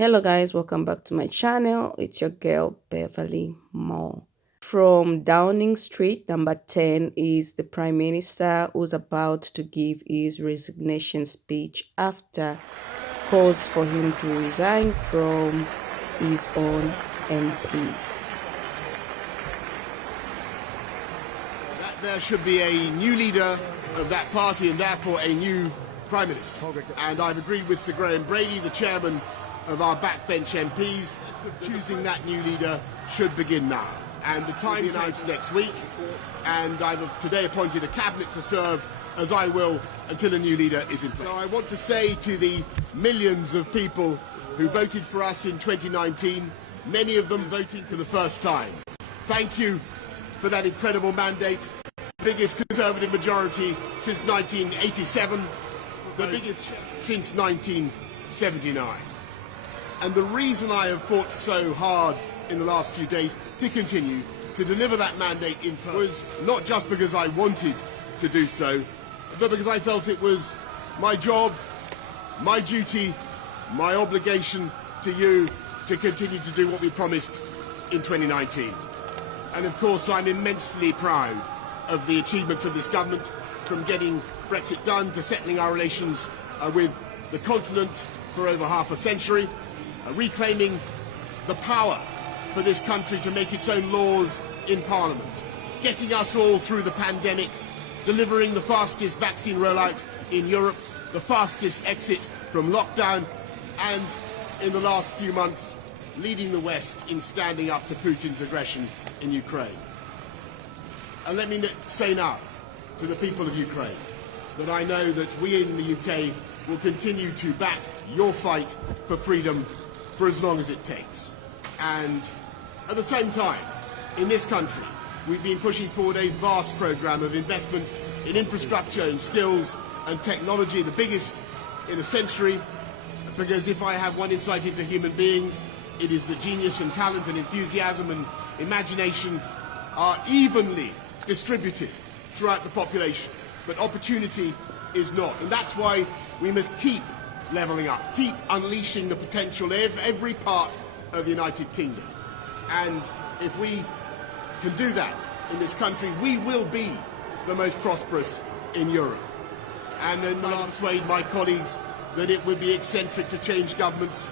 Hello guys, welcome back to my channel. It's your girl Beverly Moore. From Downing Street, number 10 is the Prime Minister who's about to give his resignation speech after calls for him to resign from his own MPs. That there should be a new leader of that party and therefore a new Prime Minister. And I've agreed with Sir Graham Brady, the chairman of our backbench MPs. Choosing that new leader should begin now. And the time is announced next week. And I've today appointed a cabinet to serve as I will until a new leader is in place. So I want to say to the millions of people who voted for us in 2019, many of them voting for the first time, thank you for that incredible mandate. The biggest Conservative majority since 1987, the biggest since 1979. And the reason I have fought so hard in the last few days to continue to deliver that mandate in person was not just because I wanted to do so, but because I felt it was my job, my duty, my obligation to you to continue to do what we promised in 2019. And of course, I'm immensely proud of the achievements of this government, from getting Brexit done to settling our relations with the continent for over half a century, reclaiming the power for this country to make its own laws in Parliament, getting us all through the pandemic, delivering the fastest vaccine rollout in Europe, the fastest exit from lockdown, and in the last few months, leading the West in standing up to Putin's aggression in Ukraine. And let me say now to the people of Ukraine that I know that we in the UK will continue to back your fight for freedom for as long as it takes. And at the same time, in this country, we've been pushing forward a vast programme of investment in infrastructure and skills and technology, the biggest in a century, because if I have one insight into human beings, it is that genius and talent and enthusiasm and imagination are evenly distributed throughout the population, but opportunity is not. And that's why we must keep levelling up, keep unleashing the potential of every part of the United Kingdom. And if we can do that in this country, we will be the most prosperous in Europe. And then I'll persuade my colleagues that it would be eccentric to change governments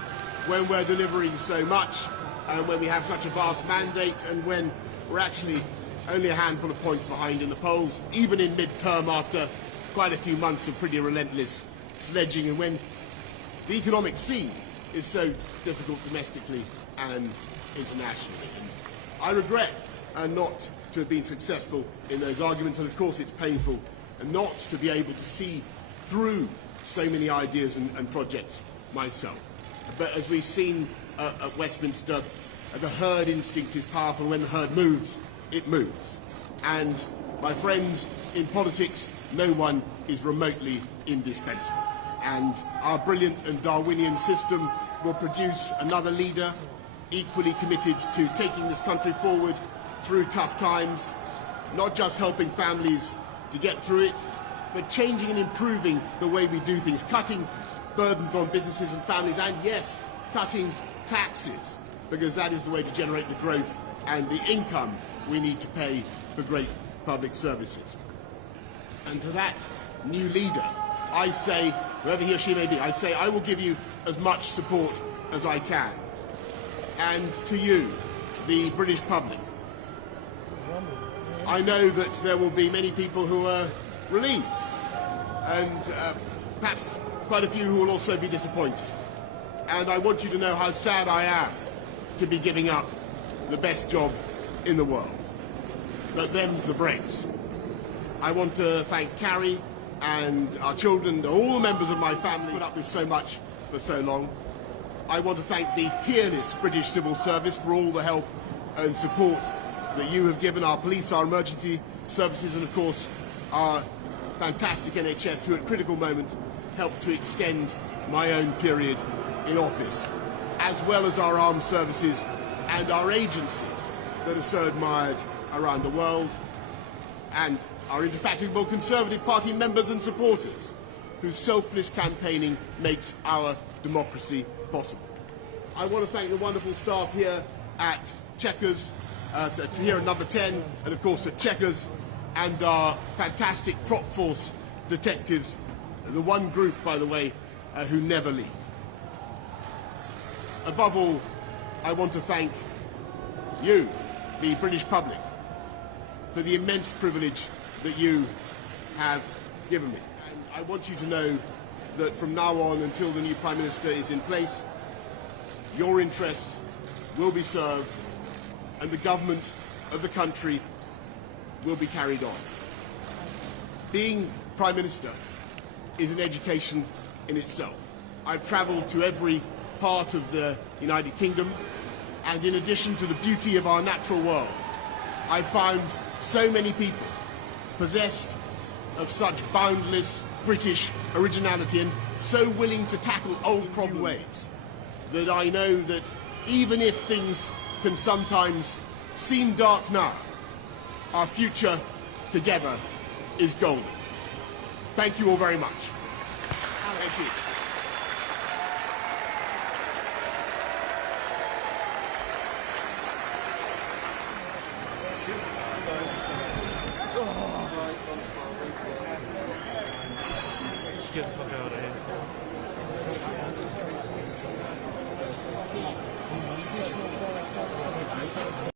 when we're delivering so much, and when we have such a vast mandate, and when we're actually only a handful of points behind in the polls, even in mid-term after quite a few months of pretty relentless sledging, and when the economic scene is so difficult domestically and internationally. And I regret not to have been successful in those arguments, and of course it's painful not to be able to see through so many ideas and projects myself. But as we've seen at Westminster, the herd instinct is powerful. When the herd moves, it moves. And my friends, in politics, no one is remotely indispensable. And our brilliant and Darwinian system will produce another leader equally committed to taking this country forward through tough times, not just helping families to get through it, but changing and improving the way we do things, cutting burdens on businesses and families, and yes, cutting taxes, because that is the way to generate the growth and the income we need to pay for great public services. And to that new leader, I say, whoever he or she may be, I say I will give you as much support as I can. And to you, the British public, I know that there will be many people who are relieved, and perhaps quite a few who will also be disappointed. And I want you to know how sad I am to be giving up the best job in the world. But them's the breaks. I want to thank Carrie and our children and all the members of my family who put up with so much for so long. I want to thank the peerless British civil service for all the help and support that you have given our police, our emergency services, and of course our fantastic NHS, who at critical moments helped to extend my own period in office, as well as our armed services and our agencies that are so admired around the world, and our indefatigable Conservative Party members and supporters, whose selfless campaigning makes our democracy possible. I want to thank the wonderful staff here at Checkers, here at number 10, and of course at Checkers, and our fantastic crop force detectives, the one group, by the way, who never leave. Above all, I want to thank you, the British public, for the immense privilege that you have given me. And I want you to know that from now on until the new Prime Minister is in place, your interests will be served and the government of the country will be carried on. Being Prime Minister is an education in itself. I've travelled to every part of the United Kingdom, and in addition to the beauty of our natural world, I've found so many people possessed of such boundless British originality and so willing to tackle old problem ways that I know that even if things can sometimes seem dark now, our future together is golden. Thank you all very much. Thank you. Just get the fuck out of here.